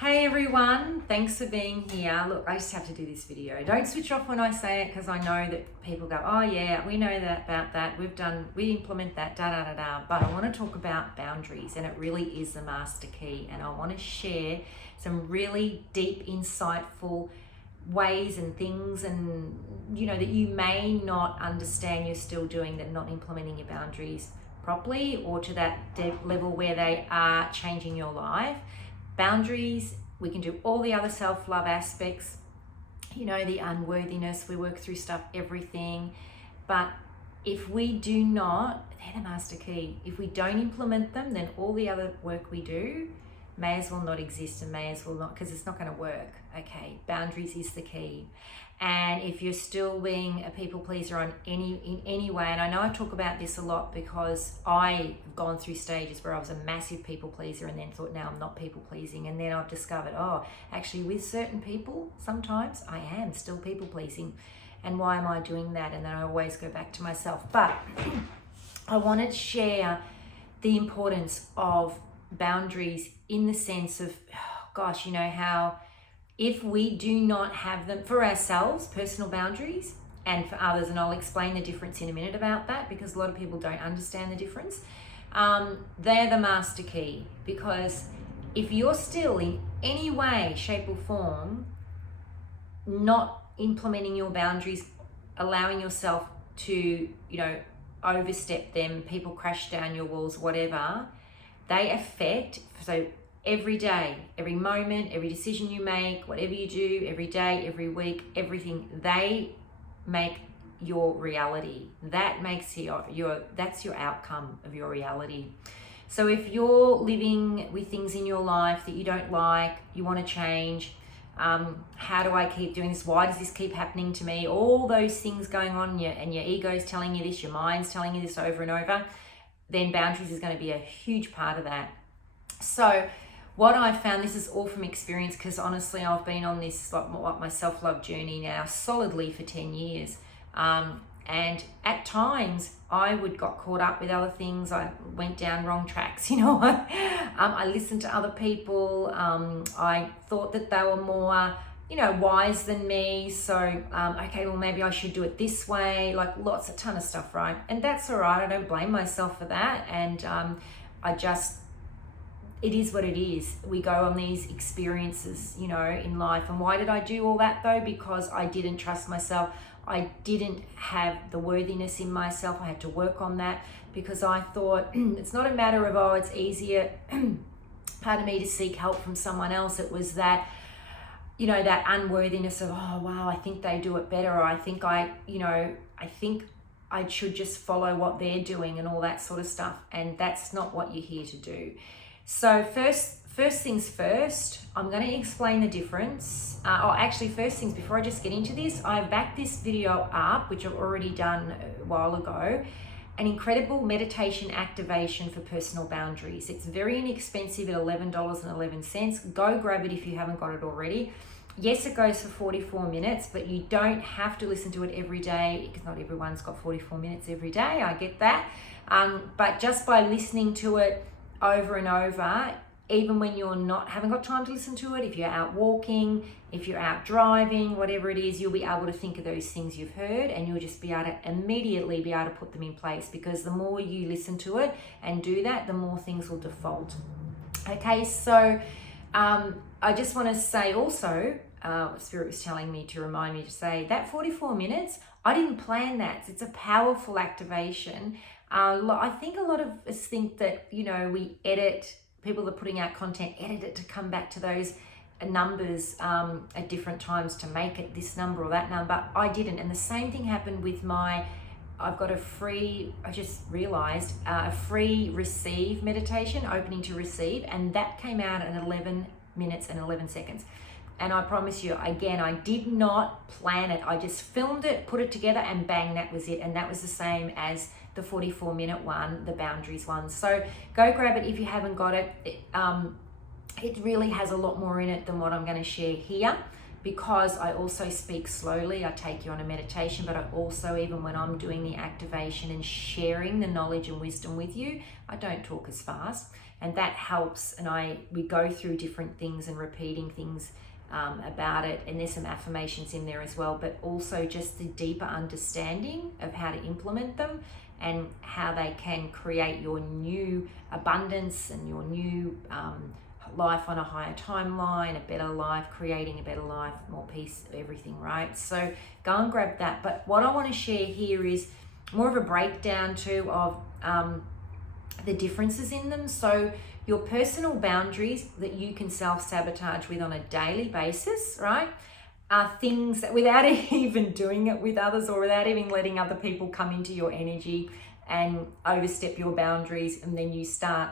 Hey everyone, thanks for being here. Look, I just have to do this video. Don't switch off when I say it because I know that people go, oh yeah, we know that about that. We implement that, da da da da. But I want to talk about boundaries, and it really is the master key. And I want to share some really deep, insightful ways and things, and that you may not understand you're still doing, that not implementing your boundaries properly or to that level where they are changing your life. Boundaries, we can do all the other self-love aspects, the unworthiness, we work through stuff, everything. But if we do not, they're the master key. If we don't implement them, then all the other work we do may as well not exist, and may as well not, because it's not going to work. Okay, boundaries is the key. And if you're still being a people pleaser in any way, and I know I talk about this a lot because I've gone through stages where I was a massive people pleaser and then thought, now I'm not people pleasing. And then I've discovered, actually with certain people, sometimes I am still people pleasing. And why am I doing that? And then I always go back to myself. But I want to share the importance of boundaries in the sense of, how if we do not have them for ourselves, personal boundaries, and for others, and I'll explain the difference in a minute about that because a lot of people don't understand the difference, they're the master key. Because if you're still in any way, shape or form not implementing your boundaries, allowing yourself to, overstep them, people crash down your walls, whatever, they affect, so every day, every moment, every decision you make, whatever you do, every day, every week, everything, they make your reality. That makes that's your outcome of your reality. So if you're living with things in your life that you don't like, you want to change, how do I keep doing this? Why does this keep happening to me? All those things going on, and your ego's telling you this, your mind's telling you this over and over, then boundaries is going to be a huge part of that. So what I found, this is all from experience, because honestly I've been on this my self-love journey now solidly for 10 years, and at times I got caught up with other things. I went down wrong tracks, I listened to other people. I thought that they were more wise than me, so okay, well maybe I should do it this way, like a ton of stuff, right? And that's all right, I don't blame myself for that. And it is what it is. We go on these experiences, in life. And why did I do all that though? Because I didn't trust myself. I didn't have the worthiness in myself. I had to work on that because I thought it's not a matter of, it's easier, pardon me, to seek help from someone else. It was that, that unworthiness of, I think they do it better. Or I think I should just follow what they're doing and all that sort of stuff. And that's not what you're here to do. So first things first, I'm going to explain the difference. First things, before I just get into this, I backed this video up, which I've already done a while ago, an incredible meditation activation for personal boundaries. It's very inexpensive at $11.11. Go grab it if you haven't got it already. Yes, it goes for 44 minutes, but you don't have to listen to it every day because not everyone's got 44 minutes every day. I get that. But just by listening to it over and over, even when you're haven't got time to listen to it, if you're out walking, if you're out driving, whatever it is, you'll be able to think of those things you've heard, and you'll just be able to immediately be able to put them in place, because the more you listen to it and do that, the more things will default. Okay, so I just want to say also, Spirit was telling me to remind me to say that 44 minutes, I didn't plan that. It's a powerful activation. I think a lot of us think that, we edit, people that are putting out content, edit it to come back to those numbers at different times to make it this number or that number. I didn't. And the same thing happened with I've got I just realized, a free receive meditation, opening to receive, and that came out at 11 minutes and 11 seconds. And I promise you, again, I did not plan it. I just filmed it, put it together, and bang, that was it. And that was the same as the 44-minute one, the boundaries one. So go grab it if you haven't got it. It really has a lot more in it than what I'm going to share here, because I also speak slowly. I take you on a meditation, but I also, even when I'm doing the activation and sharing the knowledge and wisdom with you, I don't talk as fast. and that helps. And we go through different things and repeating things about it, and there's some affirmations in there as well, but also just the deeper understanding of how to implement them and how they can create your new abundance and your new life on a higher timeline, a better life, creating a better life, more peace, everything, right? So go and grab that. But what I want to share here is more of a breakdown too of the differences in them. So your personal boundaries that you can self-sabotage with on a daily basis, right, are things that without even doing it with others or without even letting other people come into your energy and overstep your boundaries, and then you start,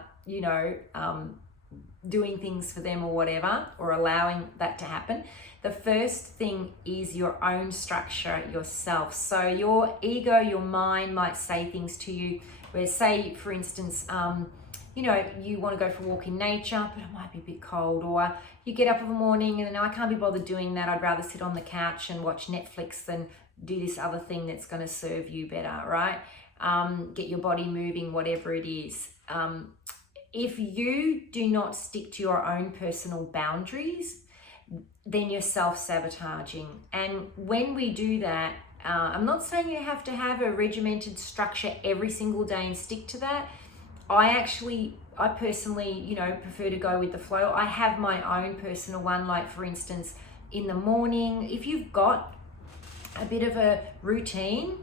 doing things for them or whatever, or allowing that to happen. The first thing is your own structure yourself. So your ego, your mind might say things to you where, say, for instance, you want to go for a walk in nature, but it might be a bit cold, or you get up in the morning and I can't be bothered doing that. I'd rather sit on the couch and watch Netflix than do this other thing that's going to serve you better, right? Get your body moving, whatever it is. If you do not stick to your own personal boundaries, then you're self-sabotaging. And when we do that, I'm not saying you have to have a regimented structure every single day and stick to that. I personally, prefer to go with the flow. I have my own personal one, like for instance, in the morning, if you've got a bit of a routine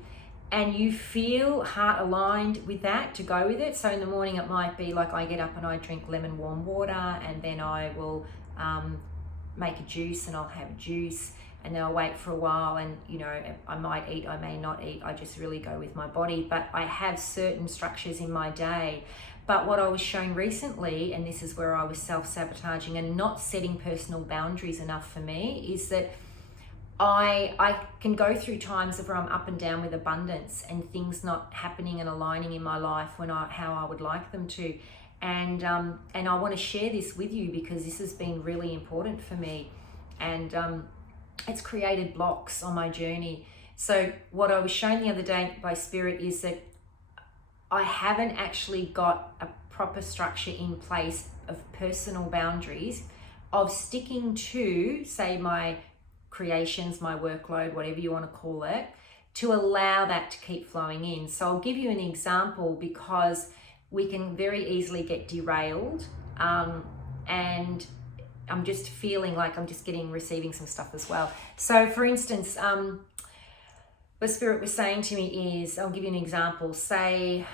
and you feel heart aligned with that, to go with it. So in the morning, it might be like I get up and I drink lemon warm water, and then I will make a juice and I'll have a juice, and then I'll wait for a while, and I might eat, I may not eat. I just really go with my body, but I have certain structures in my day. But what I was shown recently, and this is where I was self-sabotaging and not setting personal boundaries enough for me, is that I can go through times of where I'm up and down with abundance and things not happening and aligning in my life how I would like them to. And I want to share this with you because this has been really important for me. And it's created blocks on my journey. So what I was shown the other day by Spirit is that I haven't actually got a proper structure in place of personal boundaries, of sticking to, say, my creations, my workload, whatever you want to call it, to allow that to keep flowing in. So I'll give you an example, because we can very easily get derailed, and I'm just feeling like I'm just receiving some stuff as well. So for instance, what Spirit was saying to me is, I'll give you an example. Say,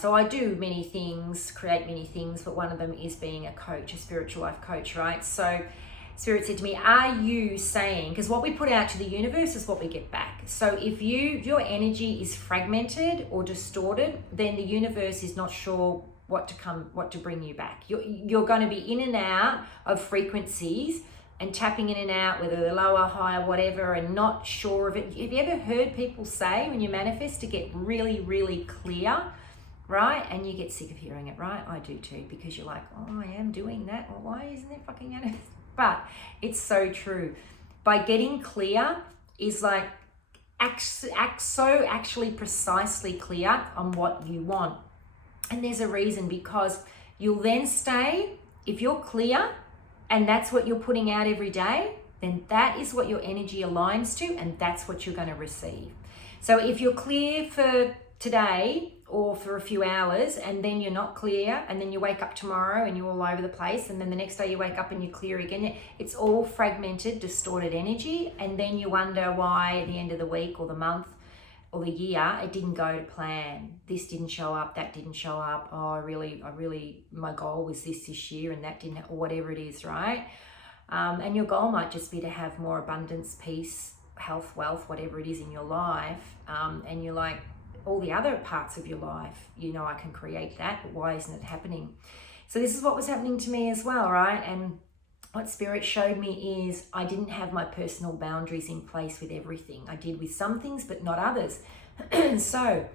so I do many things, create many things, but one of them is being a coach, a spiritual life coach, right? So Spirit said to me, are you saying, because what we put out to the universe is what we get back. So if your energy is fragmented or distorted, then the universe is not sure what to bring you back. You're going to be in and out of frequencies and tapping in and out, whether they're lower, higher, whatever, and not sure of it. Have you ever heard people say when you manifest to get really, really clear, right? And you get sick of hearing it, right? I do too, because you're like, oh, I am doing that. Well, why isn't it fucking manifest? But it's so true. By getting clear is like actually precisely clear on what you want. And there's a reason, because you'll then stay, if you're clear and that's what you're putting out every day, then that is what your energy aligns to, and that's what you're going to receive. So if you're clear for today or for a few hours, and then you're not clear, and then you wake up tomorrow and you're all over the place, and then the next day you wake up and you're clear again, it's all fragmented, distorted energy, and then you wonder why at the end of the week or the month or the year it didn't go to plan. This didn't show up, that didn't show up. Oh, I really, my goal was this year and that didn't, or whatever it is, right? And your goal might just be to have more abundance, peace, health, wealth, whatever it is in your life. And you're like, all the other parts of your life, I can create that, but why isn't it happening? So this is what was happening to me as well, right? And what Spirit showed me is I didn't have my personal boundaries in place with everything. I did with some things, but not others. So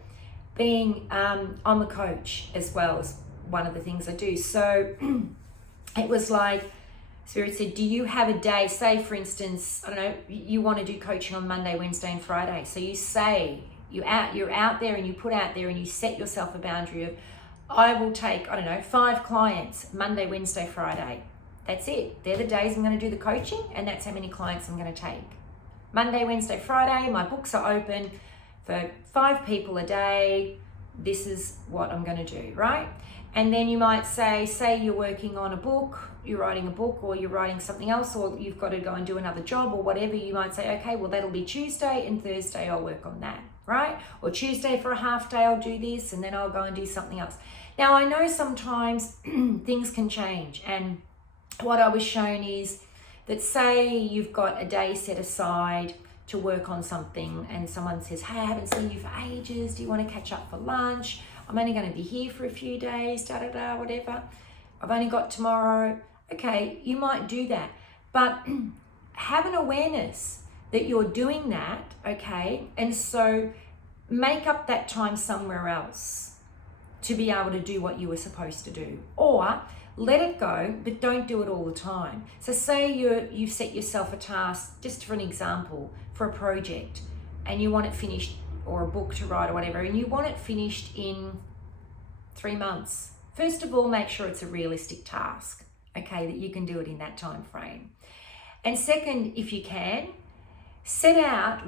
being, I'm a coach as well as one of the things I do. So it was like, Spirit said, do you have a day, say for instance, I don't know, you want to do coaching on Monday, Wednesday and Friday. So you say, you're out there and you put out there and you set yourself a boundary of, I will take, I don't know, 5 clients, Monday, Wednesday, Friday. That's it. They're the days I'm going to do the coaching, and that's how many clients I'm going to take. Monday, Wednesday, Friday, my books are open for 5 people a day. This is what I'm going to do, right? And then you might say you're working on a book, you're writing a book, or you're writing something else, or you've got to go and do another job or whatever. You might say, okay, well, that'll be Tuesday, and Thursday I'll work on that, right? Or Tuesday for a half day I'll do this, and then I'll go and do something else. Now, I know sometimes things can change, and what I was shown is that, say you've got a day set aside to work on something, and someone says, hey, I haven't seen you for ages, do you want to catch up for lunch? I'm only going to be here for a few days, whatever. I've only got tomorrow. Okay, you might do that, but have an awareness that you're doing that, okay? And so make up that time somewhere else to be able to do what you were supposed to do, or let it go, but don't do it all the time. So say you've set yourself a task, just for an example, for a project, and you want it finished, or a book to write or whatever, and you want it finished in 3 months. First of all, make sure it's a realistic task, okay, that you can do it in that time frame. And second, if you can, set out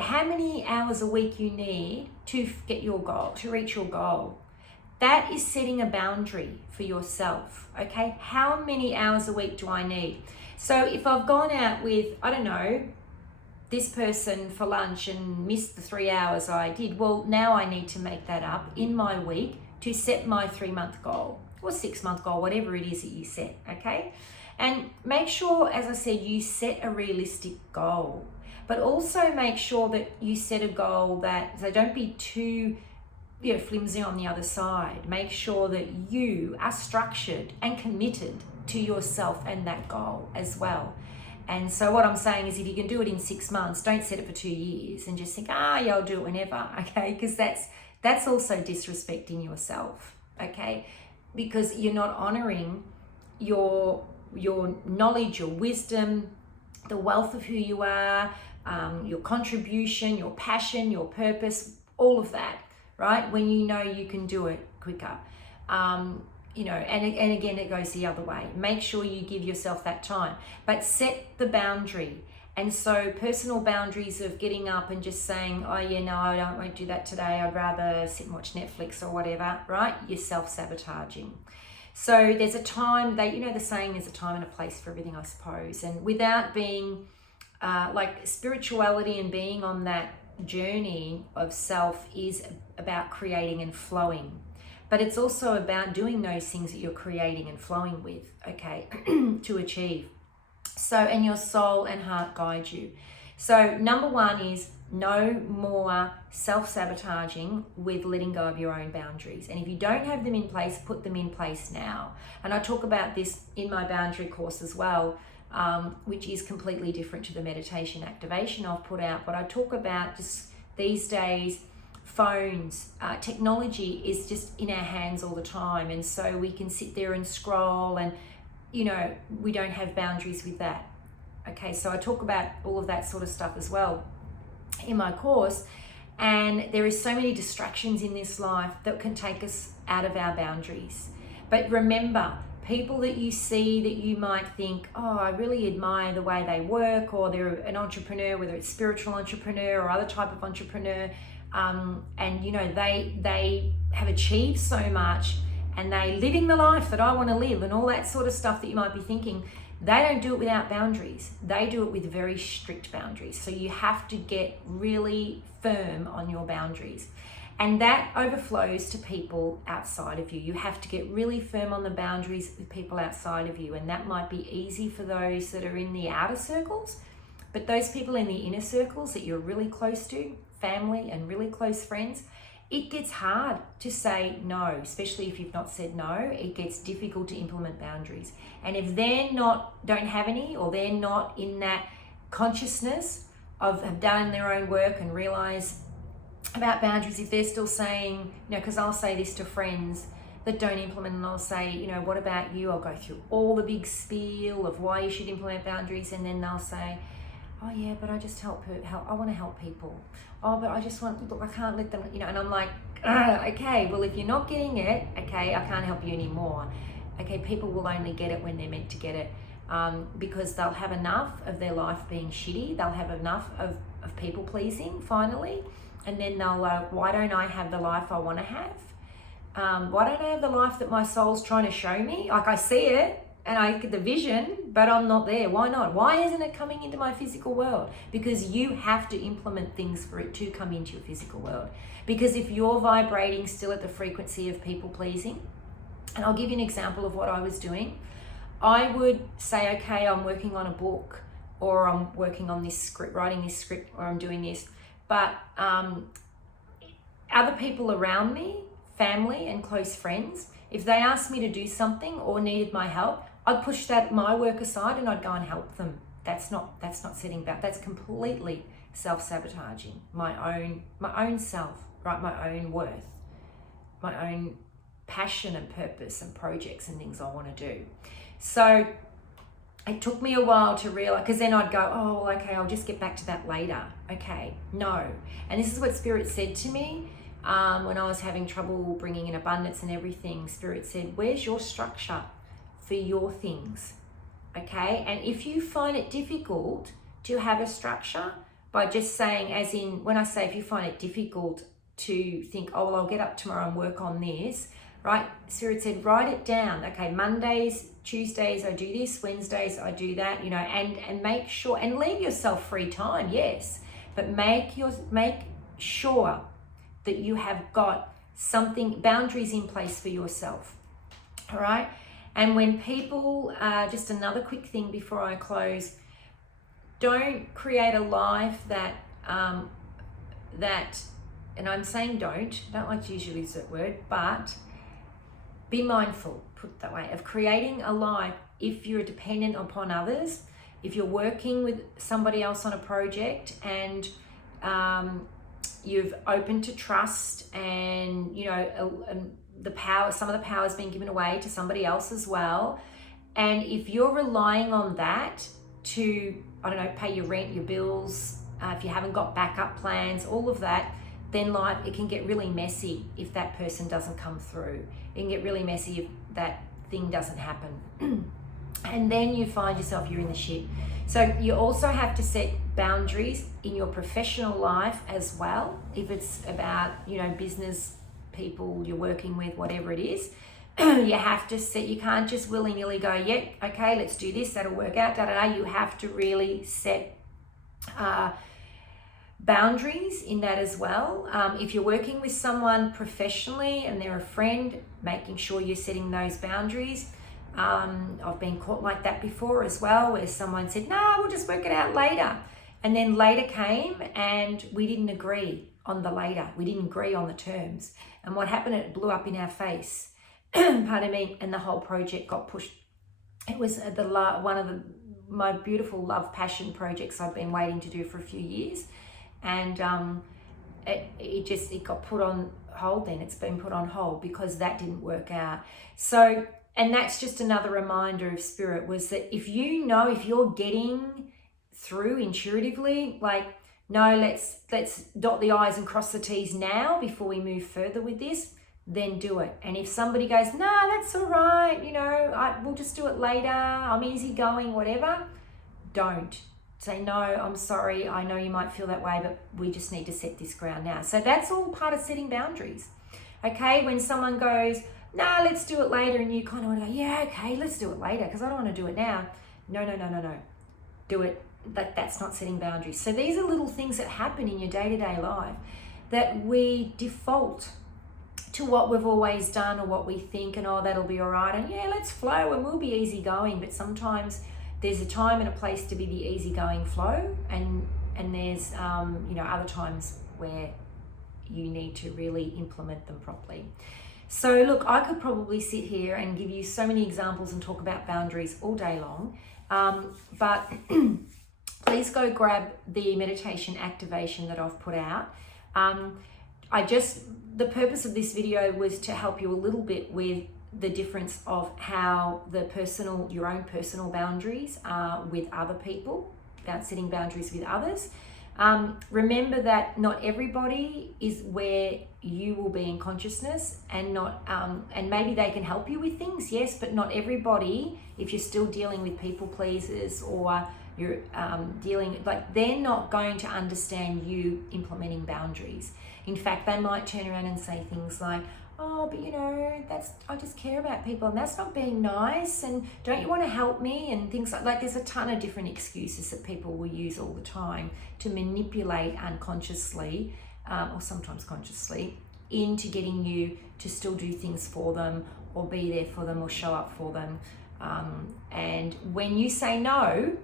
how many hours a week you need to get your goal, to reach your goal. That is setting a boundary for yourself, okay? How many hours a week do I need? So if I've gone out with, I don't know, this person for lunch and missed the 3 hours I did, well, now I need to make that up in my week to set my 3-month goal or 6-month goal, whatever it is that you set, okay? And make sure, as I said, you set a realistic goal, but also make sure that you set a goal so don't be too flimsy on the other side. Make sure that you are structured and committed to yourself and that goal as well. And so what I'm saying is, if you can do it in 6 months, don't set it for 2 years and just think, yeah, I'll do it whenever, okay? Because that's also disrespecting yourself, okay? Because you're not honoring your knowledge, your wisdom, the wealth of who you are, your contribution, your passion, your purpose, all of that, right? When you know you can do it quicker. And again, it goes the other way. Make sure you give yourself that time, but set the boundary. And so personal boundaries of getting up and just saying, oh yeah, no, I won't do that today. I'd rather sit and watch Netflix or whatever, right? You're self-sabotaging. So there's a time, the saying, there's a time and a place for everything, I suppose. And without being spirituality and being on that journey of self is about creating and flowing. But it's also about doing those things that you're creating and flowing with, okay, to achieve. So, and your soul and heart guide you. So number 1 is no more self-sabotaging with letting go of your own boundaries. And if you don't have them in place, put them in place now. And I talk about this in my boundary course as well, which is completely different to the meditation activation I've put out. But I talk about just these days, phones, technology is just in our hands all the time, and so we can sit there and scroll, and we don't have boundaries with that. Okay, so I talk about all of that sort of stuff as well in my course, and there is so many distractions in this life that can take us out of our boundaries. But remember, people that you see that you might think, oh, I really admire the way they work, or they're an entrepreneur, whether it's spiritual entrepreneur or other type of entrepreneur, and they have achieved so much, and they living the life that I want to live, and all that sort of stuff that you might be thinking. They don't do it without boundaries. They do it with very strict boundaries. So you have to get really firm on your boundaries, and that overflows to people outside of you. You have to get really firm on the boundaries with people outside of you, and that might be easy for those that are in the outer circles, but those people in the inner circles that you're really close to, family and really close friends, it gets hard to say no, especially if you've not said no. It gets difficult to implement boundaries. And if they're don't have any, or they're not in that consciousness of have done their own work and realize about boundaries, if they're still saying, because I'll say this to friends that don't implement, and I'll say, what about you? I'll go through all the big spiel of why you should implement boundaries, and then they'll say, oh yeah, but I just I want to help people. Oh, but I just want, look, I can't let them, you know, and I'm like, okay, well, if you're not getting it, okay, I can't help you anymore. Okay, people will only get it when they're meant to get it, because they'll have enough of their life being shitty. They'll have enough of people pleasing finally. And then they'll why don't I have the life I want to have? Why don't I have the life that my soul's trying to show me? Like, I see it and I get the vision, but I'm not there. Why not? Why isn't it coming into my physical world? Because you have to implement things for it to come into your physical world. Because if you're vibrating still at the frequency of people pleasing, and I'll give you an example of what I was doing. I would say, okay, I'm working on a book, or I'm working on this script, writing this script, or I'm doing this. But other people around me, family and close friends, if they asked me to do something or needed my help, I'd push my work aside and I'd go and help them. That's not setting back. That's completely self-sabotaging my own self, right? My own worth, my own passion and purpose and projects and things I want to do. So it took me a while to realize, because then I'd go, oh, well, okay, I'll just get back to that later. Okay, no. And this is what Spirit said to me when I was having trouble bringing in abundance and everything. Spirit said, where's your structure for your things? Okay, and if you find it difficult to have a structure by just saying, as in, when I say if you find it difficult to think, oh, well, I'll get up tomorrow and work on this, right? Spirit said, write it down. Okay, Mondays, Tuesdays, I do this, Wednesdays, I do that, you know, and make sure, and leave yourself free time, yes, but make sure that you have got boundaries in place for yourself, all right? And when people, just another quick thing before I close, don't create a life that, and I'm saying don't like to usually use that word, but be mindful, put it that way, of creating a life if you're dependent upon others, if you're working with somebody else on a project and you've opened to trust and, you know, some of the power is being given away to somebody else as well. And if you're relying on that to, I don't know, pay your rent, your bills, if you haven't got backup plans, all of that, then life, it can get really messy if that person doesn't come through. It can get really messy if that thing doesn't happen. And then you find yourself, you're in the shit. So you also have to set boundaries in your professional life as well. If it's about, you know, business people you're working with, whatever it is, you have to set, you can't just willy-nilly go, yeah, okay, let's do this, that'll work out, da-da-da. You have to really set boundaries in that as well. If you're working with someone professionally and they're a friend, making sure you're setting those boundaries. I've been caught like that before as well, where someone said, no, we'll just work it out later. And then later came and we didn't agree on the later. We didn't agree on the terms. And what happened, it blew up in our face, pardon me, and the whole project got pushed. It was one of my beautiful love passion projects I've been waiting to do for a few years. And it got put on hold then. It's been put on hold because that didn't work out. So, and that's just another reminder of Spirit, was that if you know, if you're getting through intuitively, like, no, let's dot the I's and cross the T's now before we move further with this, then do it. And if somebody goes, no, that's all right, you know, we'll just do it later, I'm easygoing, whatever, don't. Say, no, I'm sorry, I know you might feel that way, but we just need to set this ground now. So that's all part of setting boundaries. Okay, when someone goes, no, let's do it later, and you kind of want to go, yeah, okay, let's do it later, because I don't want to do it now. No. Do it. That's not setting boundaries. So these are little things that happen in your day-to-day life that we default to what we've always done or what we think, and oh, that'll be all right, and yeah, let's flow and we'll be easygoing. But sometimes there's a time and a place to be the easygoing flow, and there's other times where you need to really implement them properly. So look, I could probably sit here and give you so many examples and talk about boundaries all day long, but please go grab the meditation activation that I've put out. The purpose of this video was to help you a little bit with the difference of how your own personal boundaries are with other people, about setting boundaries with others. Remember that not everybody is where you will be in consciousness, and not and maybe they can help you with things, yes, but not everybody. If you're still dealing with people pleasers, or you're dealing, like, they're not going to understand you implementing boundaries. In fact, they might turn around and say things like, oh, but you know, I just care about people, and that's not being nice, and don't you want to help me, and things like there's a ton of different excuses that people will use all the time to manipulate unconsciously, or sometimes consciously, into getting you to still do things for them, or be there for them, or show up for them. And when you say no,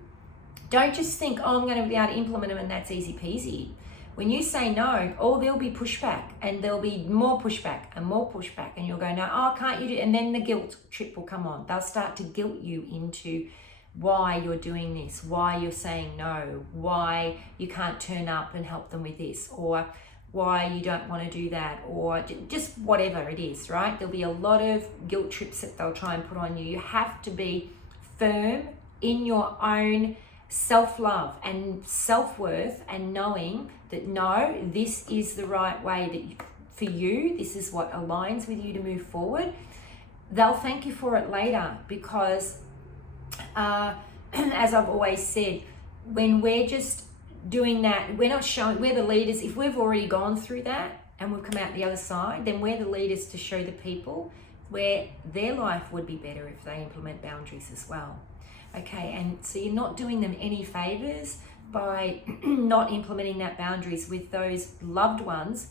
don't just think, oh, I'm going to be able to implement them and that's easy peasy. When you say no, there'll be pushback, and there'll be more pushback and more pushback, and you'll go, no, oh, can't you do it? And then the guilt trip will come on. They'll start to guilt you into why you're doing this, why you're saying no, why you can't turn up and help them with this, or why you don't want to do that, or just whatever it is, right? There'll be a lot of guilt trips that they'll try and put on you. You have to be firm in your own self-love and self-worth, and knowing that no, this is the right way for you, this is what aligns with you to move forward. They'll thank you for it later, because as I've always said, when we're just doing that, we're not showing, we're the leaders. If we've already gone through that and we've come out the other side, then we're the leaders to show the people where their life would be better if they implement boundaries as well. Okay, and so you're not doing them any favors by not implementing that boundaries with those loved ones.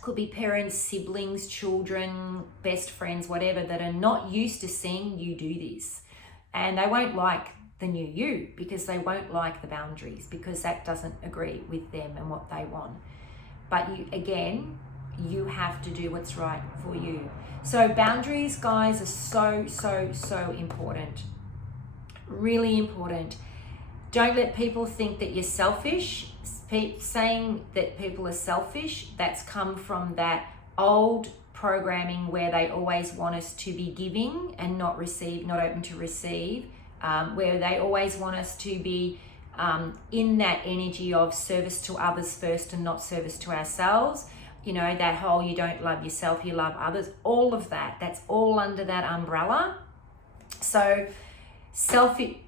Could be parents, siblings, children, best friends, whatever, that are not used to seeing you do this. And they won't like the new you, because they won't like the boundaries, because that doesn't agree with them and what they want. But you have to do what's right for you. So boundaries, guys, are so important. Really important. Don't let people think that you're selfish. Saying that people are selfish, that's come from that old programming where they always want us to be giving and not receive, not open to receive, where they always want us to be in that energy of service to others first and not service to ourselves. You know, that whole, you don't love yourself, you love others, all of that's all under that umbrella. So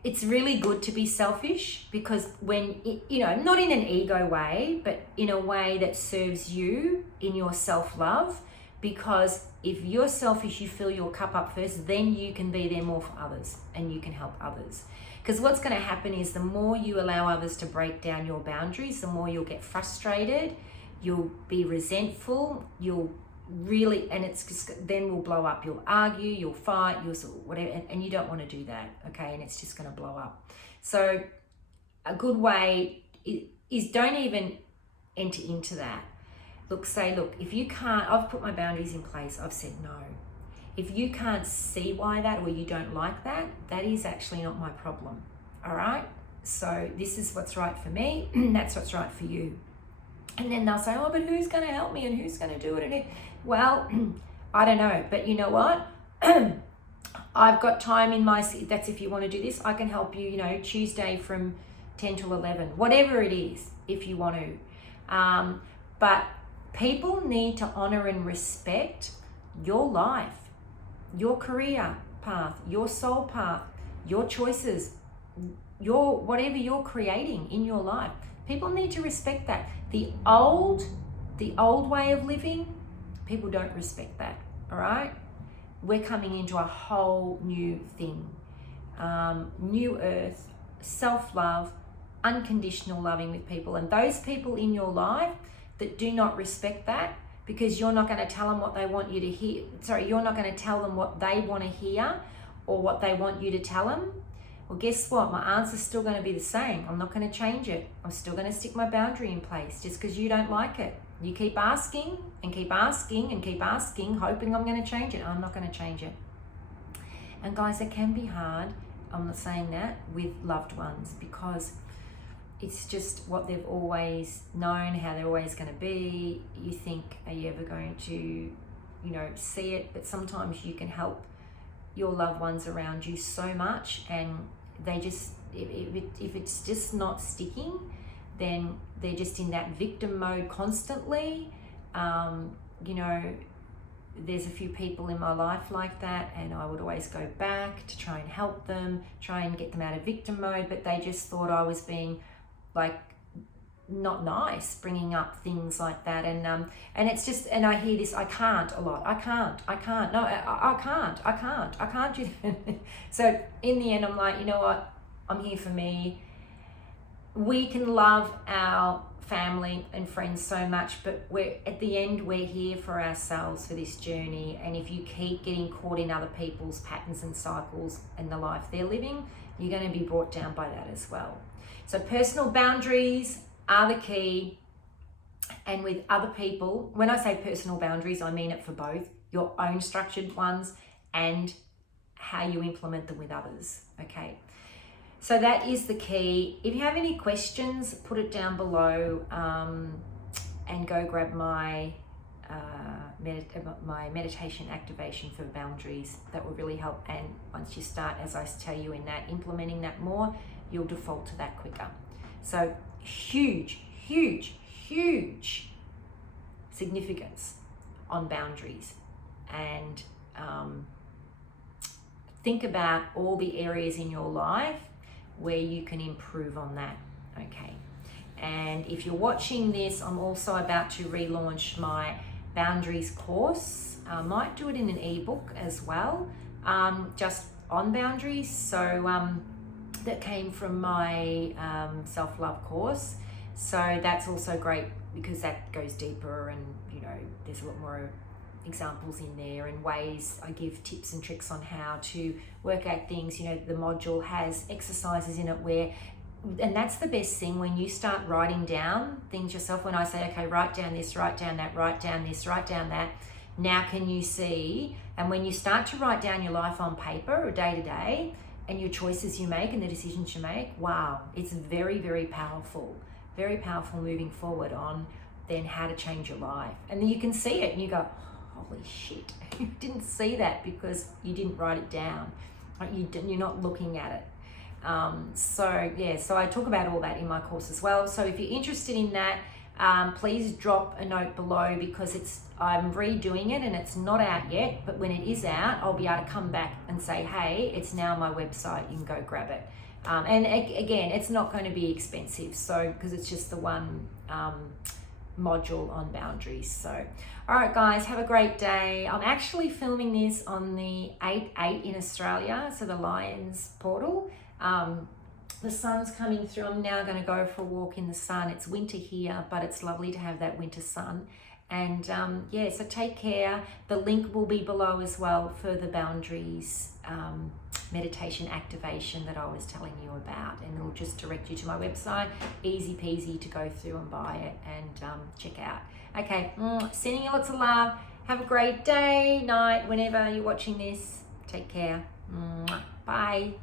it's really good to be selfish, because when, not in an ego way, but in a way that serves you in your self-love. Because if you're selfish, you fill your cup up first, then you can be there more for others and you can help others. Because what's going to happen is the more you allow others to break down your boundaries, the more you'll get frustrated, you'll be resentful, you'll really, and it's just, then will blow up. You'll argue, you'll fight, you'll whatever, and you don't want to do that, okay? And it's just going to blow up. So a good way is don't even enter into that. Look, if you can't, I've put my boundaries in place, I've said no. If you can't see why that, or you don't like that, that is actually not my problem, all right? So this is what's right for me, that's what's right for you. And then they'll say, oh, but who's going to help me and who's going to do it? And well, I don't know, but you know what? I've got time in that's if you want to do this, I can help you, Tuesday from 10 to 11, whatever it is, if you want to. But people need to honor and respect your life, your career path, your soul path, your choices, whatever you're creating in your life. People need to respect that. The old way of living, people don't respect that, all right? We're coming into a whole new thing. New earth, self-love, unconditional loving with people. And those people in your life that do not respect that, because you're not going to tell them what they want you to hear. You're not going to tell them what they want to hear or what they want you to tell them. Well, guess what? My answer's still going to be the same. I'm not going to change it. I'm still going to stick my boundary in place just because you don't like it. You keep asking and keep asking and keep asking, hoping I'm going to change it. I'm not going to change it. And guys, it can be hard, I'm not saying that, with loved ones, because it's just what they've always known, how they're always going to be. You think, are you ever going to, see it? But sometimes you can help your loved ones around you so much, and they just if it's just not sticking, then they're just in that victim mode constantly. You know, there's a few people in my life like that, and I would always go back to try and help them, try and get them out of victim mode, but they just thought I was being like not nice, bringing up things like that. And it's just, and I hear this, I can't a lot, I can't, no, I can't do that. So in the end, I'm like, you know what, I'm here for me. We can love our family and friends so much, but at the end, we're here for ourselves for this journey. And if you keep getting caught in other people's patterns and cycles and the life they're living, you're going to be brought down by that as well. So personal boundaries are the key. And with other people, when I say personal boundaries, I mean it for both your own structured ones and how you implement them with others. Okay. So that is the key. If you have any questions, put it down below, and go grab my meditation activation for boundaries. That will really help. And once you start, as I tell you in that, implementing that more, you'll default to that quicker. So huge significance on boundaries. And think about all the areas in your life where you can improve on that. Okay. And if you're watching this, I'm also about to relaunch my boundaries course. I might do it in an ebook as well, just on boundaries. So that came from my self-love course. So that's also great because that goes deeper, and you know, there's a lot more examples in there and ways. I give tips and tricks on how to work out things. You know, the module has exercises in it where, and that's the best thing, when you start writing down things yourself. When I say, okay, write down this, write down that, write down this, write down that, now can you see? And when you start to write down your life on paper or day to day, and your choices you make and the decisions you make, wow, it's very powerful moving forward on then how to change your life. And then you can see it and you go, holy shit, you didn't see that because you didn't write it down. You're not looking at it. So I talk about all that in my course as well. So if you're interested in that, please drop a note below, because I'm redoing it and it's not out yet, but when it is out, I'll be able to come back and say, hey, it's now on my website, you can go grab it. And again, it's not going to be expensive, so because it's just the one module on boundaries. So all right guys, have a great day. I'm actually filming this on the 8/8 in Australia, so the Lions portal. The sun's coming through. I'm now going to go for a walk in the sun. It's winter here, but it's lovely to have that winter sun. And so take care. The link will be below as well for the boundaries meditation activation that I was telling you about, and it'll just direct you to my website. Easy peasy to go through and buy it and check out. Okay, sending you lots of love. Have a great day, night, whenever you're watching this. Take care. Bye.